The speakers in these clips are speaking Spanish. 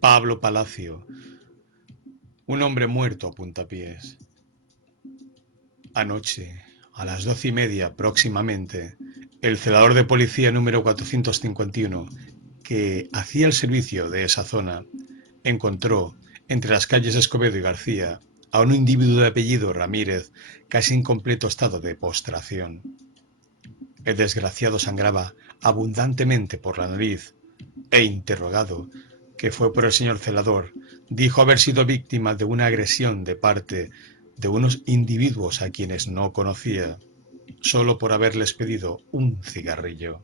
Pablo Palacio, un hombre muerto a puntapiés. Anoche, a las 12:30 próximamente, el celador de policía número 451, que hacía el servicio de esa zona, encontró, entre las calles Escobedo y García, a un individuo de apellido Ramírez, casi en completo estado de postración. El desgraciado sangraba abundantemente por la nariz e interrogado, que fue por el señor celador, dijo haber sido víctima de una agresión de parte de unos individuos a quienes no conocía, solo por haberles pedido un cigarrillo.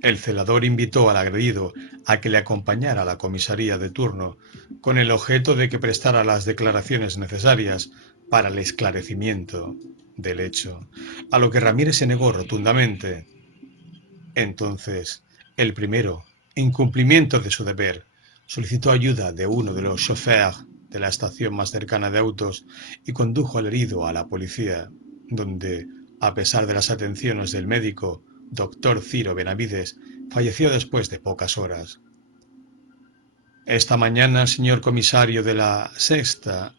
El celador invitó al agredido a que le acompañara a la comisaría de turno, con el objeto de que prestara las declaraciones necesarias para el esclarecimiento del hecho, a lo que Ramírez se negó rotundamente. Entonces, el primero, en cumplimiento de su deber, solicitó ayuda de uno de los chauffeurs de la estación más cercana de autos y condujo al herido a la policía, donde, a pesar de las atenciones del médico, doctor Ciro Benavides, falleció después de pocas horas. Esta mañana el señor comisario de la Sexta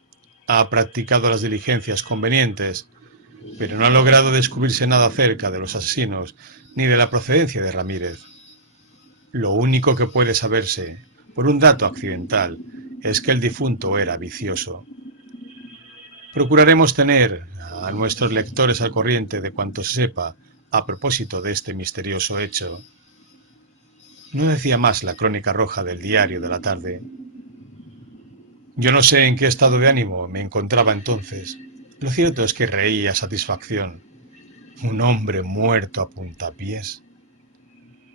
ha practicado las diligencias convenientes, pero no ha logrado descubrirse nada acerca de los asesinos ni de la procedencia de Ramírez. Lo único que puede saberse, por un dato accidental, es que el difunto era vicioso. Procuraremos tener a nuestros lectores al corriente de cuanto se sepa a propósito de este misterioso hecho. No decía más la crónica roja del diario de la tarde. Yo no sé en qué estado de ánimo me encontraba entonces. Lo cierto es que reía a satisfacción. Un hombre muerto a puntapiés.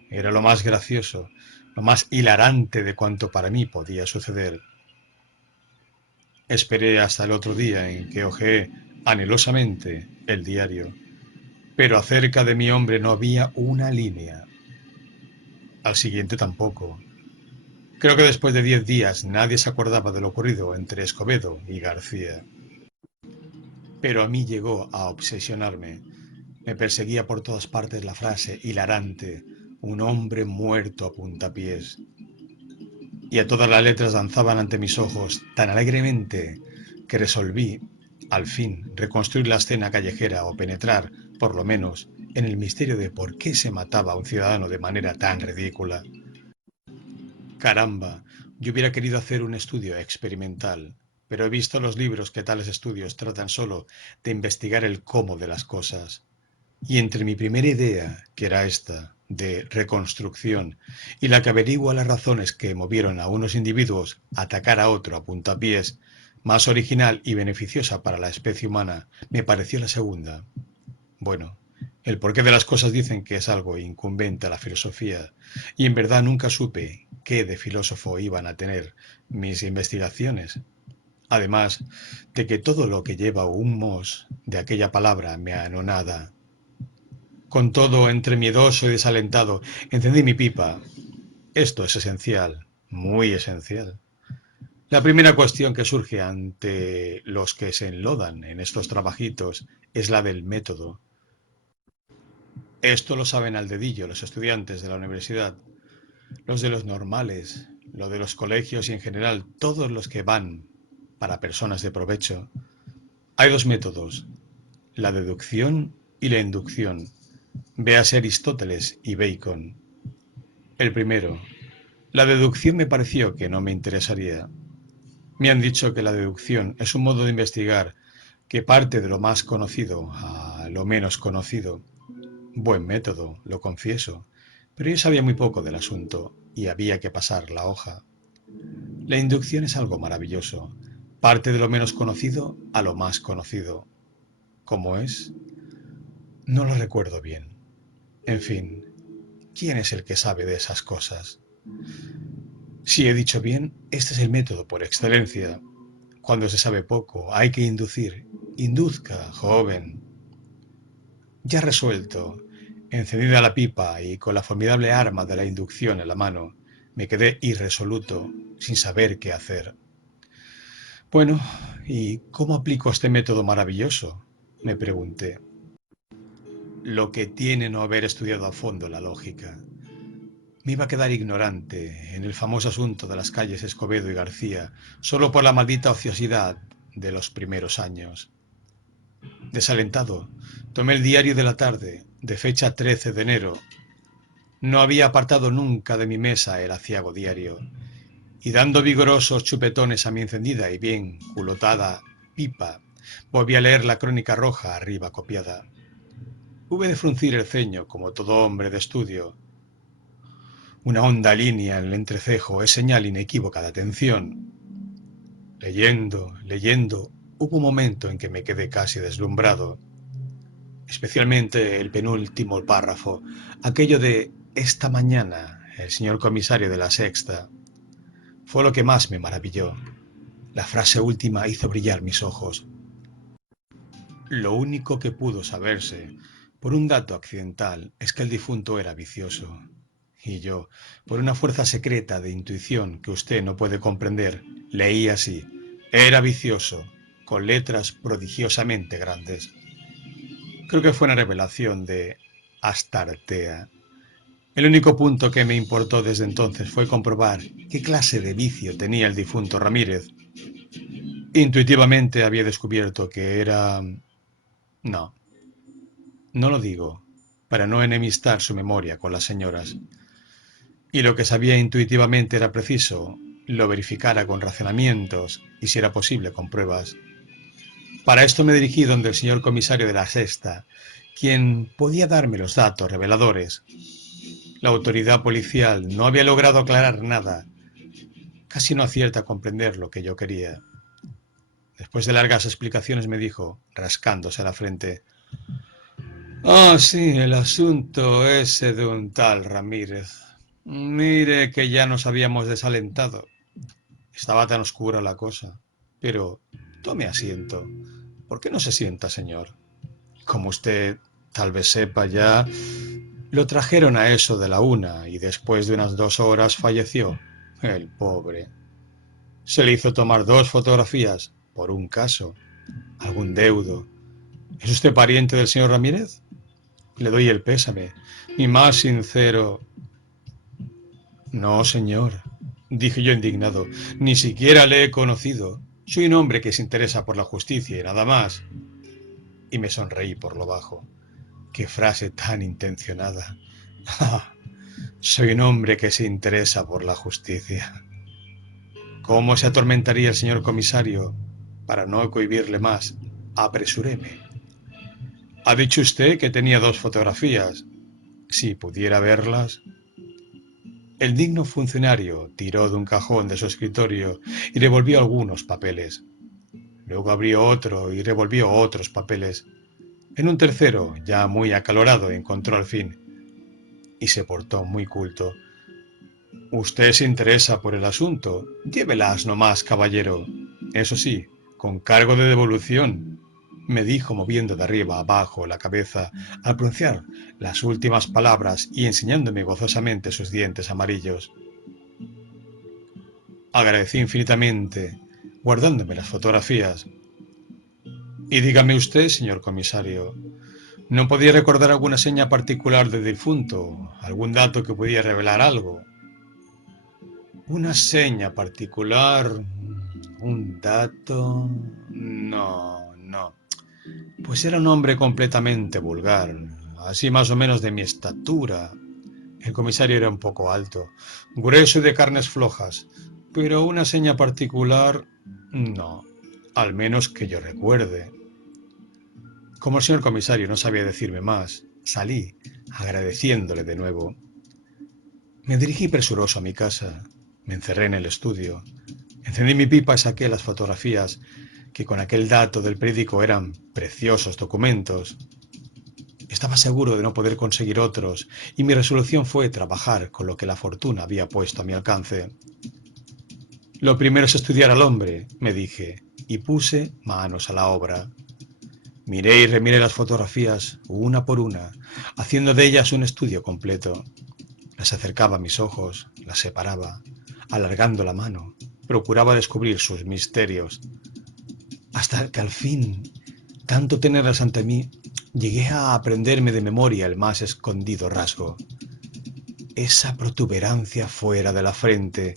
Era lo más gracioso, lo más hilarante de cuanto para mí podía suceder. Esperé hasta el otro día en que hojeé anhelosamente el diario, pero acerca de mi hombre no había una línea. Al siguiente tampoco. Creo que después de 10 días nadie se acordaba de lo ocurrido entre Escobedo y García. Pero a mí llegó a obsesionarme. Me perseguía por todas partes la frase hilarante, un hombre muerto a puntapiés. Y a todas las letras danzaban ante mis ojos tan alegremente que resolví, al fin, reconstruir la escena callejera o penetrar, por lo menos, en el misterio de por qué se mataba a un ciudadano de manera tan ridícula. Caramba, yo hubiera querido hacer un estudio experimental, pero he visto los libros que tales estudios tratan solo de investigar el cómo de las cosas. Y entre mi primera idea, que era esta, de reconstrucción, y la que averigua las razones que movieron a unos individuos a atacar a otro a puntapiés, más original y beneficiosa para la especie humana, me pareció la segunda. Bueno, el porqué de las cosas dicen que es algo incumbente a la filosofía, y en verdad nunca supe qué de filósofo iban a tener mis investigaciones. Además de que todo lo que lleva un mos de aquella palabra me anonada. Con todo, entre miedoso y desalentado, encendí mi pipa. Esto es esencial, muy esencial. La primera cuestión que surge ante los que se enlodan en estos trabajitos es la del método. Esto lo saben al dedillo los estudiantes de la universidad, los de los normales, los de los colegios y en general todos los que van para personas de provecho. Hay dos métodos, la deducción y la inducción. Véase Aristóteles y Bacon. El primero, la deducción me pareció que no me interesaría. Me han dicho que la deducción es un modo de investigar que parte de lo más conocido a lo menos conocido. Buen método, lo confieso, pero yo sabía muy poco del asunto y había que pasar la hoja. La inducción es algo maravilloso, parte de lo menos conocido a lo más conocido. ¿Cómo es? No lo recuerdo bien. En fin, ¿quién es el que sabe de esas cosas? Si he dicho bien, este es el método por excelencia. Cuando se sabe poco, hay que inducir. Induzca, joven. Ya resuelto, encendida la pipa y con la formidable arma de la inducción en la mano, me quedé irresoluto, sin saber qué hacer. Bueno, ¿y cómo aplico este método maravilloso? Me pregunté. Lo que tiene no haber estudiado a fondo la lógica. Me iba a quedar ignorante en el famoso asunto de las calles Escobedo y García, solo por la maldita ociosidad de los primeros años. Desalentado, tomé el diario de la tarde, de fecha 13 de enero. No había apartado nunca de mi mesa el aciago diario, y dando vigorosos chupetones a mi encendida y bien culotada pipa, volví a leer la crónica roja arriba copiada. Hube de fruncir el ceño como todo hombre de estudio. Una honda línea en el entrecejo es señal inequívoca de atención. Leyendo, hubo un momento en que me quedé casi deslumbrado, especialmente el penúltimo párrafo, aquello de esta mañana, el señor comisario de la Sexta. Fue lo que más me maravilló. La frase última hizo brillar mis ojos. Lo único que pudo saberse, por un dato accidental, es que el difunto era vicioso. Y yo, por una fuerza secreta de intuición que usted no puede comprender, leí así: era vicioso, con letras prodigiosamente grandes. Creo que fue una revelación de Astartea. El único punto que me importó desde entonces fue comprobar qué clase de vicio tenía el difunto Ramírez. Intuitivamente había descubierto que era... No, no lo digo para no enemistar su memoria con las señoras. Y lo que sabía intuitivamente era preciso lo verificara con razonamientos y, si era posible, con pruebas. Para esto me dirigí donde el señor comisario de la Sexta, quien podía darme los datos reveladores. La autoridad policial no había logrado aclarar nada. Casi no acierta a comprender lo que yo quería. Después de largas explicaciones me dijo, rascándose la frente: «Ah, sí, el asunto ese de un tal Ramírez. Mire que ya nos habíamos desalentado. Estaba tan oscura la cosa. Pero tome asiento. ¿Por qué no se sienta, señor? Como usted tal vez sepa ya, lo trajeron a eso de la 1 y después de unas 2 horas falleció. El pobre. Se le hizo tomar 2 fotografías por un caso. Algún deudo. ¿Es usted pariente del señor Ramírez? Le doy el pésame. Mi más sincero... No, señor, dije yo indignado. Ni siquiera le he conocido. Soy un hombre que se interesa por la justicia y nada más. Y me sonreí por lo bajo. Qué frase tan intencionada. Soy un hombre que se interesa por la justicia. ¿Cómo se atormentaría el señor comisario? Para no cohibirle más, apresuréme. Ha dicho usted que tenía 2 fotografías. Si pudiera verlas. El digno funcionario tiró de un cajón de su escritorio y revolvió algunos papeles. Luego abrió otro y revolvió otros papeles. En un tercero, ya muy acalorado, encontró al fin. Y se portó muy culto. Usted se interesa por el asunto. Llévelas nomás, caballero. Eso sí, con cargo de devolución, me dijo moviendo de arriba a abajo la cabeza al pronunciar las últimas palabras y enseñándome gozosamente sus dientes amarillos. Agradecí infinitamente, guardándome las fotografías. Y dígame usted, señor comisario, ¿no podía recordar alguna seña particular del difunto? ¿Algún dato que pudiera revelar algo? Una seña particular, un dato... No, no. Pues era un hombre completamente vulgar, así más o menos de mi estatura. El comisario era un poco alto, grueso y de carnes flojas, pero una seña particular, no, al menos que yo recuerde. Como el señor comisario no sabía decirme más, salí, agradeciéndole de nuevo. Me dirigí presuroso a mi casa, me encerré en el estudio, encendí mi pipa y saqué las fotografías que con aquel dato del periódico eran preciosos documentos. Estaba seguro de no poder conseguir otros y mi resolución fue trabajar con lo que la fortuna había puesto a mi alcance. Lo primero es estudiar al hombre, me dije, y puse manos a la obra. Miré y remiré las fotografías una por una, haciendo de ellas un estudio completo. Las acercaba a mis ojos, las separaba, alargando la mano, procuraba descubrir sus misterios, hasta que al fin, tanto tenerlas ante mí, llegué a aprenderme de memoria el más escondido rasgo. esa protuberancia fuera de la frente,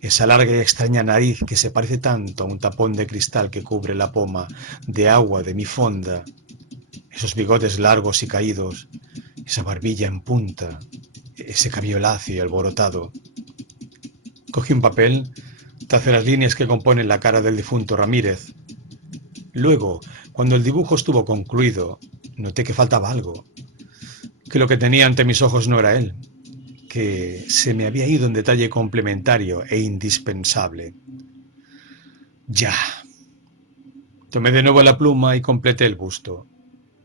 esa larga y extraña nariz que se parece tanto a un tapón de cristal que cubre la poma de agua de mi fonda, esos bigotes largos y caídos, esa barbilla en punta, ese cabello lacio y alborotado. Cogí un papel, tracé las líneas que componen la cara del difunto Ramírez. Luego, cuando el dibujo estuvo concluido, noté que faltaba algo, que lo que tenía ante mis ojos no era él, que se me había ido un detalle complementario e indispensable. Ya. Tomé de nuevo la pluma y completé el busto.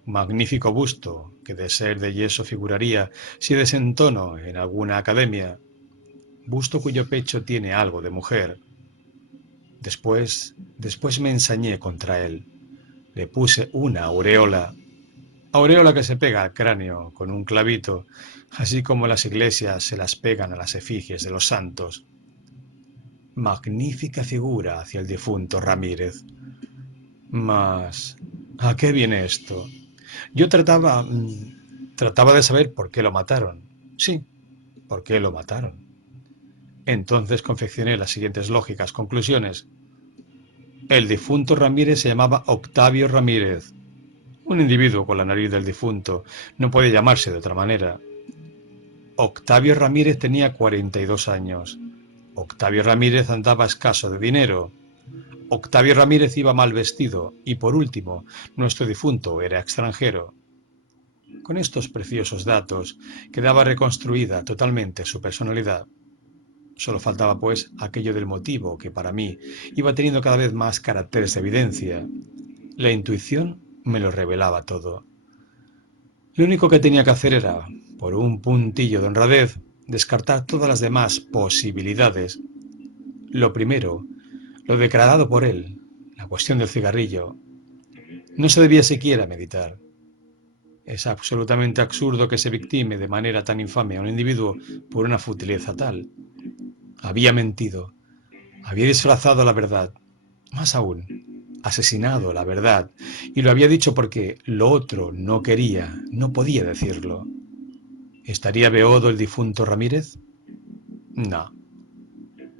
Magnífico busto, que de ser de yeso figuraría, si desentono, en alguna academia. Busto cuyo pecho tiene algo de mujer. Después me ensañé contra él. Le puse una aureola que se pega al cráneo con un clavito, así como las iglesias se las pegan a las efigies de los santos. Magnífica figura hacia el difunto Ramírez. Mas, ¿a qué viene esto? Yo trataba de saber por qué lo mataron. Sí, por qué lo mataron. Entonces confeccioné las siguientes lógicas conclusiones. El difunto Ramírez se llamaba Octavio Ramírez. Un individuo con la nariz del difunto no puede llamarse de otra manera. Octavio Ramírez tenía 42 años. Octavio Ramírez andaba escaso de dinero. Octavio Ramírez iba mal vestido y, por último, nuestro difunto era extranjero. Con estos preciosos datos quedaba reconstruida totalmente su personalidad. Solo faltaba, pues, aquello del motivo que para mí iba teniendo cada vez más caracteres de evidencia. La intuición me lo revelaba todo. Lo único que tenía que hacer era, por un puntillo de honradez, descartar todas las demás posibilidades. Lo primero, lo declarado por él, la cuestión del cigarrillo, no se debía siquiera meditar. Es absolutamente absurdo que se victime de manera tan infame a un individuo por una futileza tal. Había mentido, había disfrazado la verdad, más aún, asesinado la verdad, y lo había dicho porque lo otro no quería, no podía decirlo. ¿Estaría beodo el difunto Ramírez? No,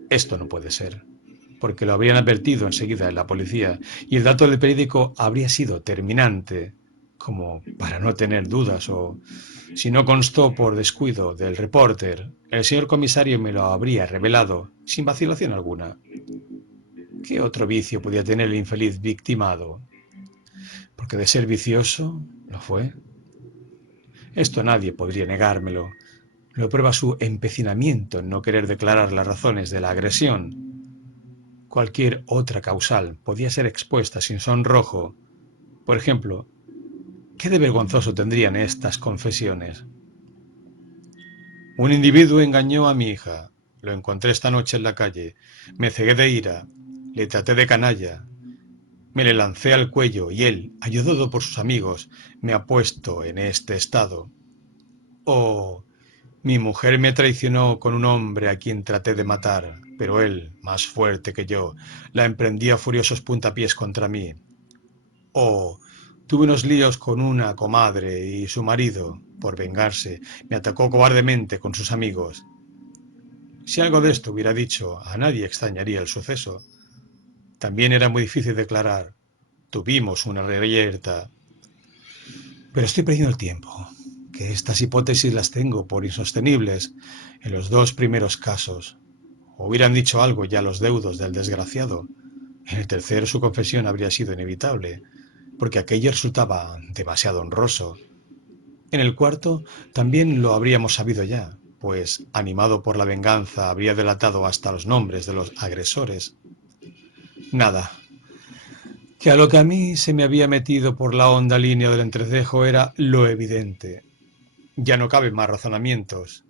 esto no puede ser, porque lo habrían advertido enseguida en la policía, y el dato del periódico habría sido terminante, como para no tener dudas, o si no constó por descuido del repórter, el señor comisario me lo habría revelado, sin vacilación alguna. ¿Qué otro vicio podía tener el infeliz victimado? Porque de ser vicioso, lo fue. Esto nadie podría negármelo. Lo prueba su empecinamiento en no querer declarar las razones de la agresión. Cualquier otra causal podía ser expuesta sin sonrojo. Por ejemplo, ¿qué de vergonzoso tendrían estas confesiones? Un individuo engañó a mi hija. Lo encontré esta noche en la calle. Me cegué de ira. Le traté de canalla. Me le lancé al cuello y él, ayudado por sus amigos, me ha puesto en este estado. Oh, mi mujer me traicionó con un hombre a quien traté de matar, pero él, más fuerte que yo, la emprendía a furiosos puntapiés contra mí. Oh, tuve unos líos con una comadre y su marido, por vengarse, me atacó cobardemente con sus amigos. Si algo de esto hubiera dicho, a nadie extrañaría el suceso. También era muy difícil declarar. Tuvimos una reyerta. Pero estoy perdiendo el tiempo, que estas hipótesis las tengo por insostenibles en los dos primeros casos. Hubieran dicho algo ya los deudos del desgraciado. En el tercero su confesión habría sido inevitable, porque aquello resultaba demasiado honroso. En el cuarto también lo habríamos sabido ya, pues, animado por la venganza, habría delatado hasta los nombres de los agresores. Nada, que a lo que a mí se me había metido por la honda línea del entrecejo era lo evidente. Ya no caben más razonamientos.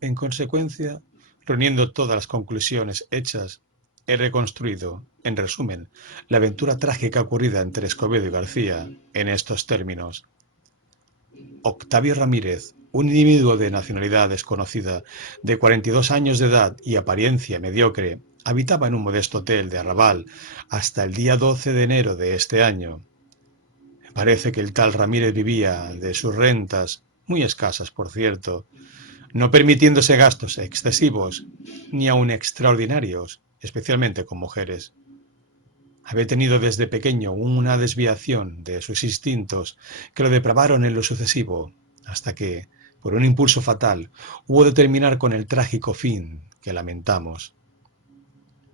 En consecuencia, reuniendo todas las conclusiones hechas, he reconstruido, en resumen, la aventura trágica ocurrida entre Escobedo y García en estos términos. Octavio Ramírez, un individuo de nacionalidad desconocida, de 42 años de edad y apariencia mediocre, habitaba en un modesto hotel de Arrabal hasta el día 12 de enero de este año. Parece que el tal Ramírez vivía de sus rentas, muy escasas por cierto, no permitiéndose gastos excesivos ni aun extraordinarios, especialmente con mujeres. Había tenido desde pequeño una desviación de sus instintos que lo depravaron en lo sucesivo, hasta que, por un impulso fatal, hubo de terminar con el trágico fin que lamentamos.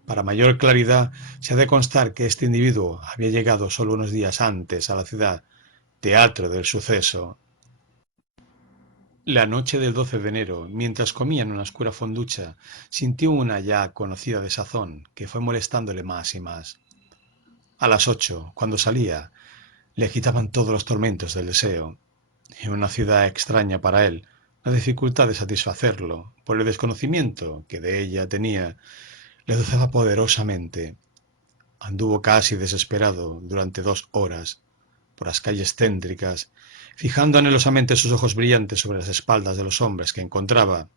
Para mayor claridad, se ha de constar que este individuo había llegado solo unos días antes a la ciudad, teatro del suceso. La noche del 12 de enero, mientras comía en una oscura fonducha, sintió una ya conocida desazón que fue molestándole más y más. A las 8, cuando salía, le agitaban todos los tormentos del deseo. En una ciudad extraña para él, la dificultad de satisfacerlo, por el desconocimiento que de ella tenía, le azuzaba poderosamente. Anduvo casi desesperado durante 2 horas por las calles céntricas, fijando anhelosamente sus ojos brillantes sobre las espaldas de los hombres que encontraba.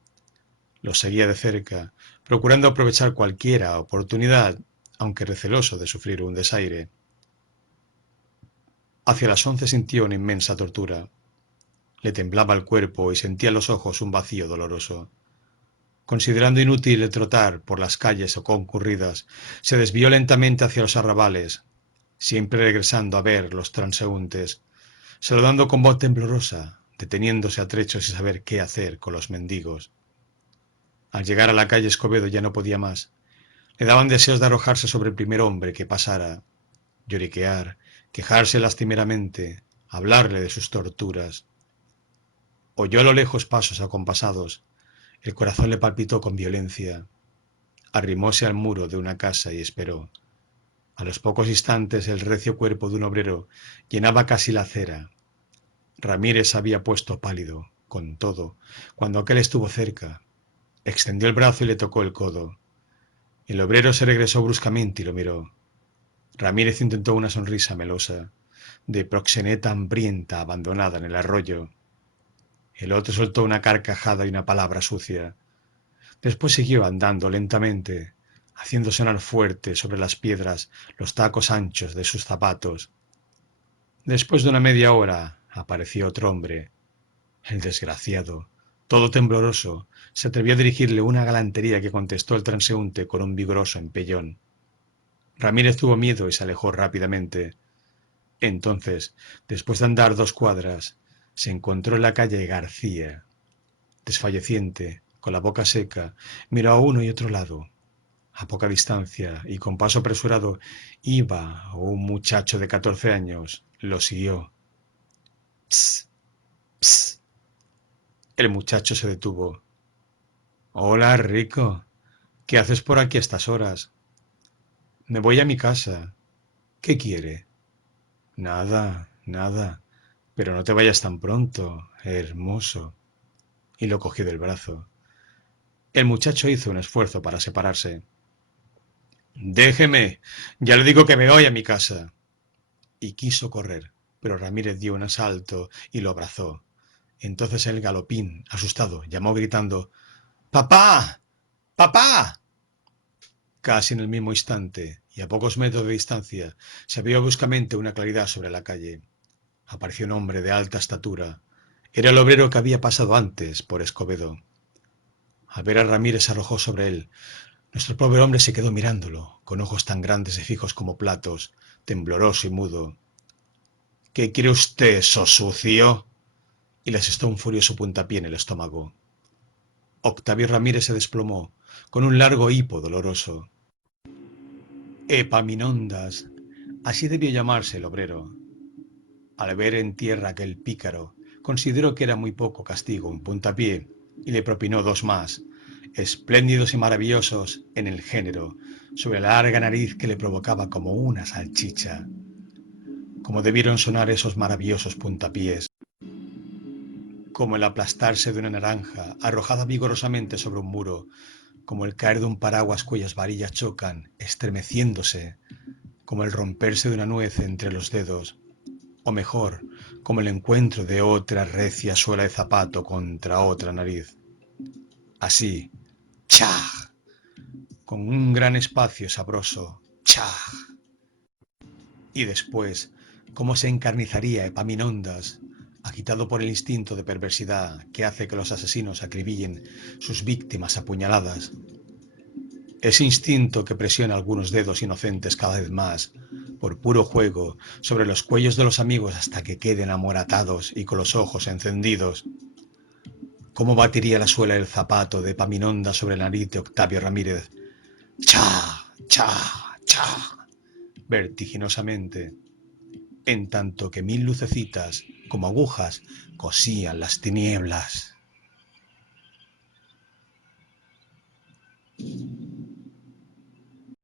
Los seguía de cerca, procurando aprovechar cualquiera oportunidad, aunque receloso de sufrir un desaire. Hacia las 11 sintió una inmensa tortura. Le temblaba el cuerpo y sentía en los ojos un vacío doloroso. Considerando inútil el trotar por las calles o concurridas, se desvió lentamente hacia los arrabales, siempre regresando a ver los transeúntes, saludando con voz temblorosa, deteniéndose a trechos sin saber qué hacer con los mendigos. Al llegar a la calle Escobedo ya no podía más. Le daban deseos de arrojarse sobre el primer hombre que pasara, lloriquear, quejarse lastimeramente, hablarle de sus torturas. Oyó a lo lejos pasos acompasados. El corazón le palpitó con violencia. Arrimóse al muro de una casa y esperó. A los pocos instantes el recio cuerpo de un obrero llenaba casi la acera. Ramírez se había puesto pálido, con todo, cuando aquel estuvo cerca. Extendió el brazo y le tocó el codo. El obrero se regresó bruscamente y lo miró. Ramírez intentó una sonrisa melosa, de proxeneta hambrienta abandonada en el arroyo. El otro soltó una carcajada y una palabra sucia. Después siguió andando lentamente, haciendo sonar fuerte sobre las piedras los tacos anchos de sus zapatos. Después de una media hora apareció otro hombre. El desgraciado, todo tembloroso, se atrevió a dirigirle una galantería que contestó el transeúnte con un vigoroso empellón. Ramírez tuvo miedo y se alejó rápidamente. Entonces, después de andar 2 cuadras, se encontró en la calle García. Desfalleciente, con la boca seca, miró a uno y otro lado. A poca distancia y con paso apresurado iba un muchacho de 14 años. Lo siguió. Psst, psst. El muchacho se detuvo. Hola, Rico. ¿Qué haces por aquí a estas horas? Me voy a mi casa. ¿Qué quiere? Nada, nada. Pero no te vayas tan pronto, hermoso. Y lo cogió del brazo. El muchacho hizo un esfuerzo para separarse. Déjeme. Ya le digo que me voy a mi casa. Y quiso correr, pero Ramírez dio un asalto y lo abrazó. Entonces el galopín, asustado, llamó gritando ¡Papá! ¡Papá! Casi en el mismo instante, y a pocos metros de distancia, se vio bruscamente una claridad sobre la calle. Apareció un hombre de alta estatura. Era el obrero que había pasado antes por Escobedo. Al ver a Ramírez se arrojó sobre él. Nuestro pobre hombre se quedó mirándolo, con ojos tan grandes y fijos como platos, tembloroso y mudo. ¿Qué quiere usted, sucio? Y le asestó un furioso puntapié en el estómago. Octavio Ramírez se desplomó, con un largo hipo doloroso. Epaminondas, así debió llamarse el obrero. Al ver en tierra aquel pícaro, consideró que era muy poco castigo un puntapié, y le propinó 2 más, espléndidos y maravillosos en el género, sobre la larga nariz que le provocaba como una salchicha. Como debieron sonar esos maravillosos puntapiés, como el aplastarse de una naranja arrojada vigorosamente sobre un muro, como el caer de un paraguas cuyas varillas chocan, estremeciéndose, como el romperse de una nuez entre los dedos, o mejor, como el encuentro de otra recia suela de zapato contra otra nariz. Así, ¡chaj! Con un gran espacio sabroso, ¡chaj! Y después, cómo se encarnizaría Epaminondas, agitado por el instinto de perversidad que hace que los asesinos acribillen sus víctimas a puñaladas. Ese instinto que presiona algunos dedos inocentes cada vez más, por puro juego, sobre los cuellos de los amigos hasta que queden amoratados y con los ojos encendidos. ¿Cómo batiría la suela del zapato de Epaminondas sobre la nariz de Octavio Ramírez? ¡Cha! ¡Cha! ¡Cha! Vertiginosamente, en tanto que 1000 lucecitas, como agujas, cosían las tinieblas.